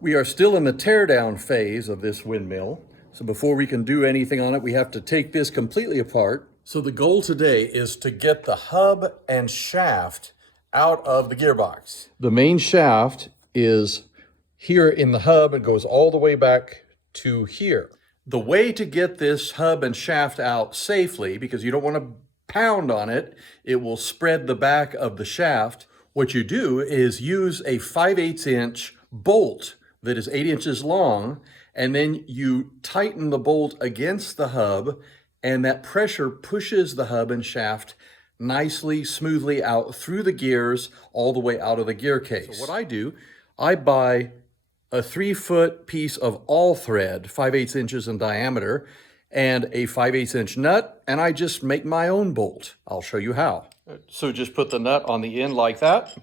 We are still in the teardown phase of this windmill. So before we can do anything on it, we have to take this completely apart. So the goal today is to get the hub and shaft out of the gearbox. The main shaft is here in the hub and goes all the way back to here. The way to get this hub and shaft out safely, because you don't want to pound on it, it will spread the back of the shaft. What you do is use a 5/8 inch bolt that is 8 inches long, and then you tighten the bolt against the hub, and that pressure pushes the hub and shaft nicely, smoothly out through the gears, all the way out of the gear case. So what I do, I buy a 3-foot piece of all thread, 5/8 inches in diameter, and a 5/8 inch nut, and I just make my own bolt. I'll show you how. So just put the nut on the end like that,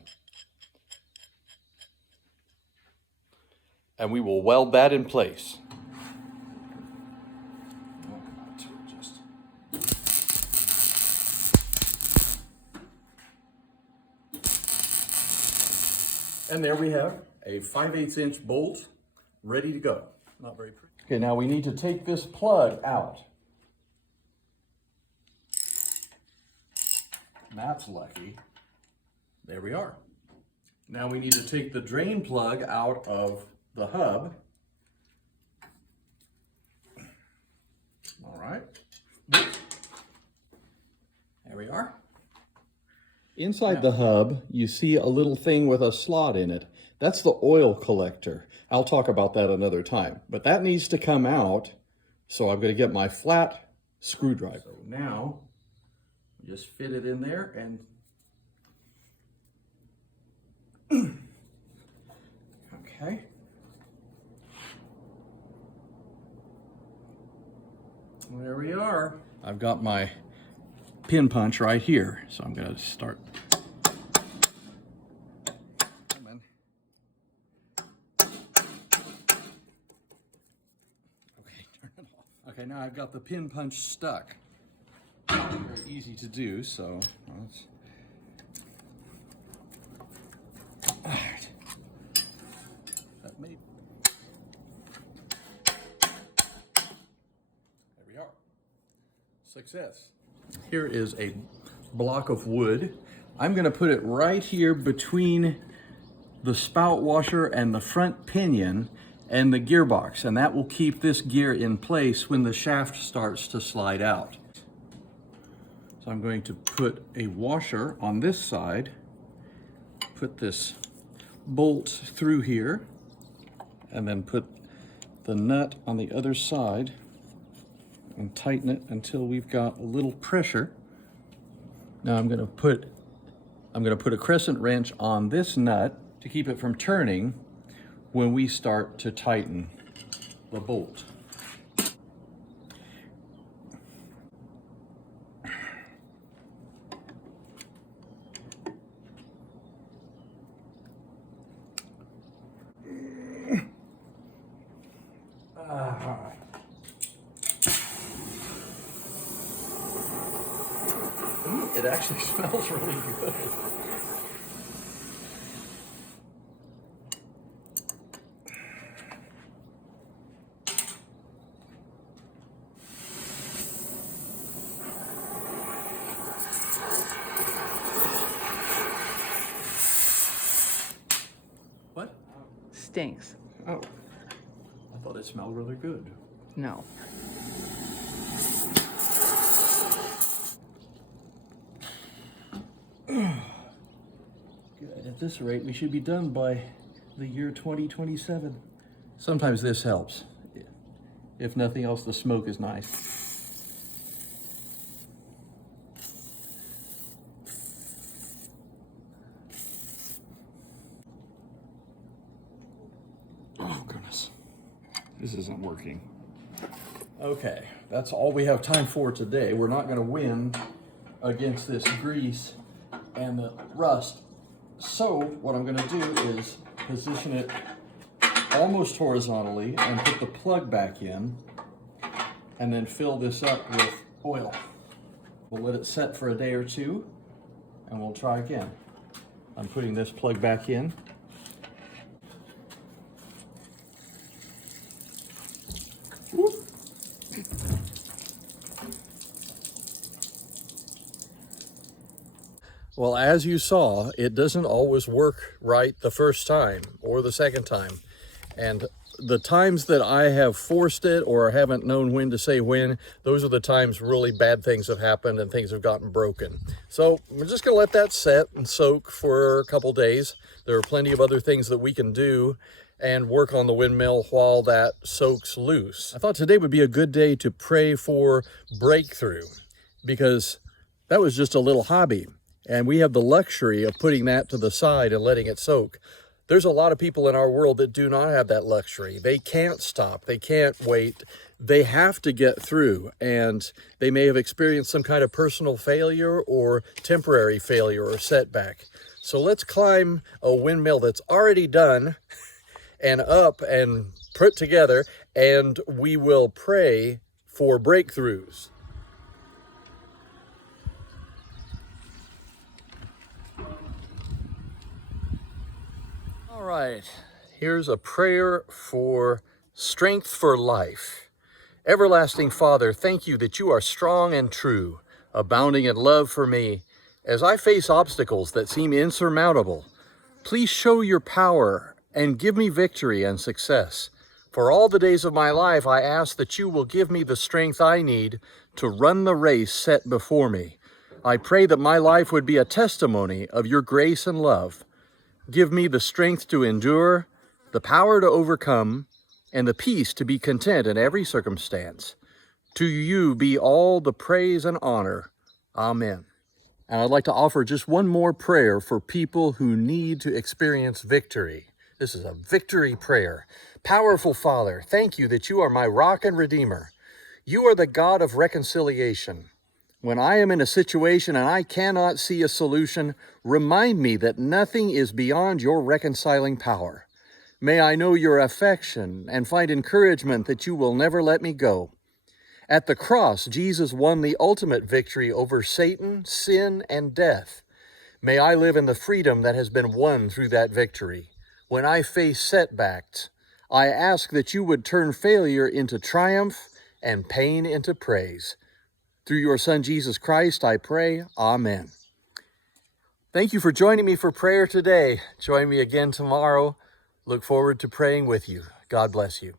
and we will weld that in place. And there we have a 5/8 inch bolt ready to go. Not very pretty. Okay, now we need to take this plug out. That's lucky. There we are. Now we need to take the drain plug out of the hub. All right. There we are. Inside the hub, you see a little thing with a slot in it. That's the oil collector. I'll talk about that another time, but that needs to come out. So I'm going to get my flat screwdriver. So now, just fit it in there and okay. There we are. I've got my pin punch right here, so I'm going to start. Okay, turn it off. Okay, now I've got the pin punch stuck. Very easy to do, so let's. All right. That may. There we are. Success. Here is a block of wood. I'm going to put it right here between the spout washer and the front pinion and the gearbox, and that will keep this gear in place when the shaft starts to slide out. So I'm going to put a washer on this side, put this bolt through here, and then put the nut on the other side and tighten it until we've got a little pressure. Now I'm going to put a crescent wrench on this nut to keep it from turning when we start to tighten the bolt. It actually smells really good. What? Stinks. Oh, I thought it smelled really good. No. Good. At this rate, we should be done by the year 2027. Sometimes this helps. If nothing else, the smoke is nice. Oh, goodness. This isn't working. Okay, that's all we have time for today. We're not going to win against this grease and the rust. So what I'm going to do is position it almost horizontally and put the plug back in, and then fill this up with oil. We'll let it set for a day or two, and we'll try again. I'm putting this plug back in. Well, as you saw, it doesn't always work right the first time or the second time. And the times that I have forced it or haven't known when to say when, those are the times really bad things have happened and things have gotten broken. So we're just gonna let that set and soak for a couple days. There are plenty of other things that we can do and work on the windmill while that soaks loose. I thought today would be a good day to pray for breakthrough, because that was just a little hobby. And we have the luxury of putting that to the side and letting it soak. There's a lot of people in our world that do not have that luxury. They can't stop, they can't wait. They have to get through, and they may have experienced some kind of personal failure or temporary failure or setback. So let's climb a windmill that's already done and up and put together, and we will pray for breakthroughs. All right, here's a prayer for strength for life. Everlasting Father, thank you that you are strong and true, abounding in love for me. As I face obstacles that seem insurmountable, please show your power and give me victory and success. For all the days of my life, I ask that you will give me the strength I need to run the race set before me. I pray that my life would be a testimony of your grace and love. Give me the strength to endure, the power to overcome, and the peace to be content in every circumstance. To you be all the praise and honor. Amen. And I'd like to offer just one more prayer for people who need to experience victory. This is a victory prayer. Powerful Father, thank you that you are my rock and redeemer. You are the God of reconciliation. When I am in a situation and I cannot see a solution, remind me that nothing is beyond your reconciling power. May I know your affection and find encouragement that you will never let me go. At the cross, Jesus won the ultimate victory over Satan, sin, and death. May I live in the freedom that has been won through that victory. When I face setbacks, I ask that you would turn failure into triumph and pain into praise. Through your Son, Jesus Christ, I pray. Amen. Thank you for joining me for prayer today. Join me again tomorrow. Look forward to praying with you. God bless you.